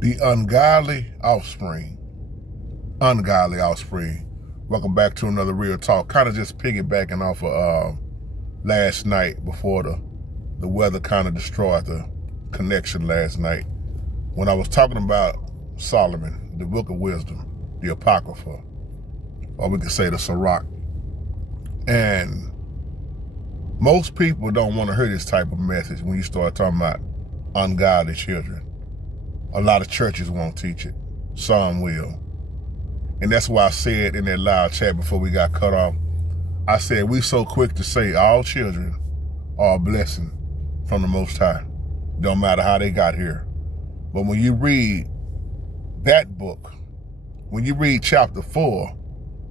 The ungodly offspring. Ungodly offspring. Welcome back to another Real Talk. Kind of just piggybacking off of last night before the weather kind of destroyed the connection last night. When I was talking about Solomon, the book of wisdom, the Apocrypha, or we could say the Sirach. And most people don't want to hear this type of message when you start talking about ungodly children. A lot of churches won't teach it. Some will. And that's why I said in that live chat before we got cut off, I said we so quick to say all children are a blessing from the Most High. Don't matter how they got here. But when you read that book, when you read chapter 4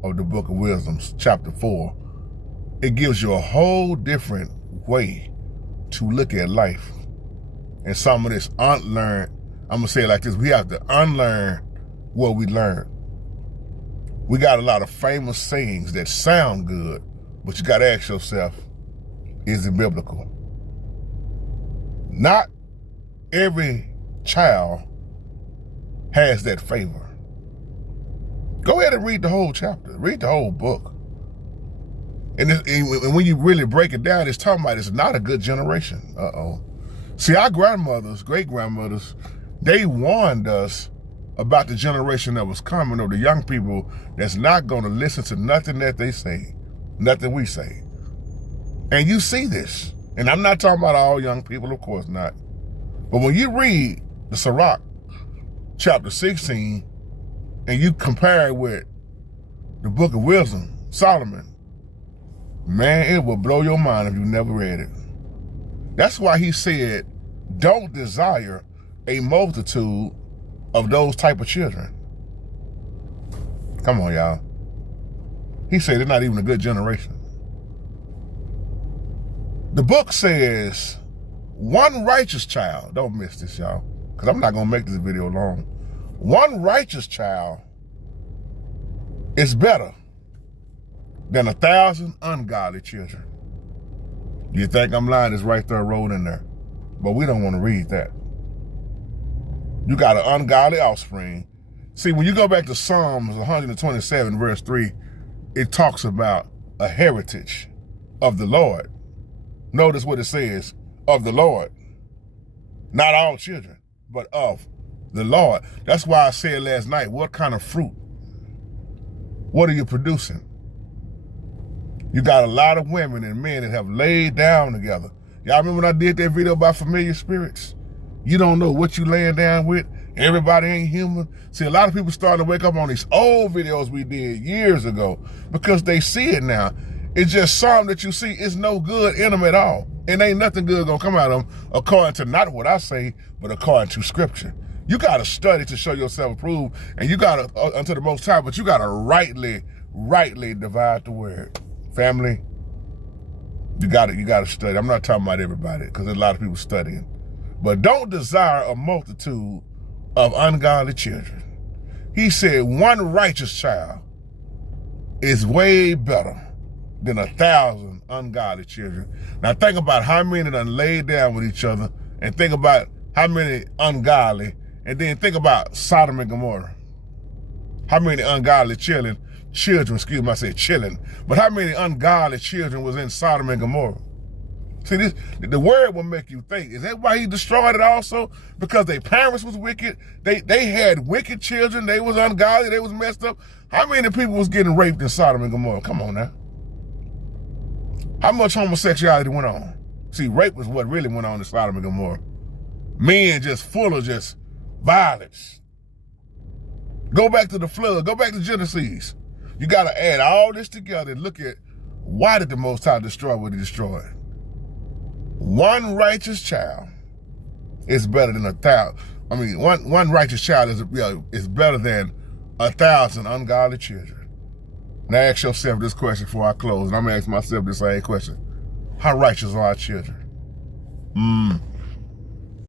of the book of Wisdoms, chapter 4, it gives you a whole different way to look at life. And some of this unlearned, I'm going to say it like this, we have to unlearn what we learned. We got a lot of famous sayings that sound good, but you got to ask yourself, is it biblical? Not every child has that favor. Go ahead and read the whole chapter, read the whole book. And when you really break it down, it's talking about it's not a good generation. See, our grandmothers, great-grandmothers, they warned us about the generation that was coming, or the young people that's not going to listen to nothing that they say, nothing we say. And you see this. And I'm not talking about all young people, of course not. But when you read the Sirach, chapter 16, and you compare it with the book of wisdom, Solomon, man, it will blow your mind if you never read it. That's why he said, don't desire a multitude of those type of children. Come on, y'all. He said they're not even a good generation. The book says, one righteous child, don't miss this, y'all, because I'm not going to make this video long. One righteous child is better than 1,000 ungodly children. You think I'm lying? It's right there, rolled in there. But we don't want to read that. You got an ungodly offspring. See, when you go back to Psalms 127, verse 3, it talks about a heritage of the Lord. Notice what it says, of the Lord. Not all children, but of the Lord. That's why I said last night, what kind of fruit? What are you producing? You got a lot of women and men that have laid down together. Y'all remember when I did that video about familiar spirits? You don't know what you laying down with. Everybody ain't human. See, a lot of people starting to wake up on these old videos we did years ago because they see it now. It's just something that you see. It's no good in them at all. And ain't nothing good gonna come out of them according to not what I say, but according to scripture. You gotta study to show yourself approved, and you gotta, unto the Most High, but you gotta rightly divide the word. Family, you gotta study. I'm not talking about everybody, because there's a lot of people studying. But don't desire a multitude of ungodly children. He said one righteous child is way better than 1,000 ungodly children. Now think about how many done laid down with each other, and think about how many ungodly, and then think about Sodom and Gomorrah. How many ungodly children, excuse me, I said children, but how many ungodly children was in Sodom and Gomorrah? See, the word will make you think. Is that why he destroyed it also? Because their parents was wicked. They had wicked children. They was ungodly. They was messed up. How many people was getting raped in Sodom and Gomorrah? Come on now. How much homosexuality went on? See, rape was what really went on in Sodom and Gomorrah. Men just full of just violence. Go back to the flood. Go back to Genesis. You got to add all this together and look at why did the Most High destroy what he destroyed. One righteous child is better than 1,000. I mean, one righteous child is better than 1,000 ungodly children. Now ask yourself this question before I close, and I'm gonna ask myself the same question. How righteous are our children?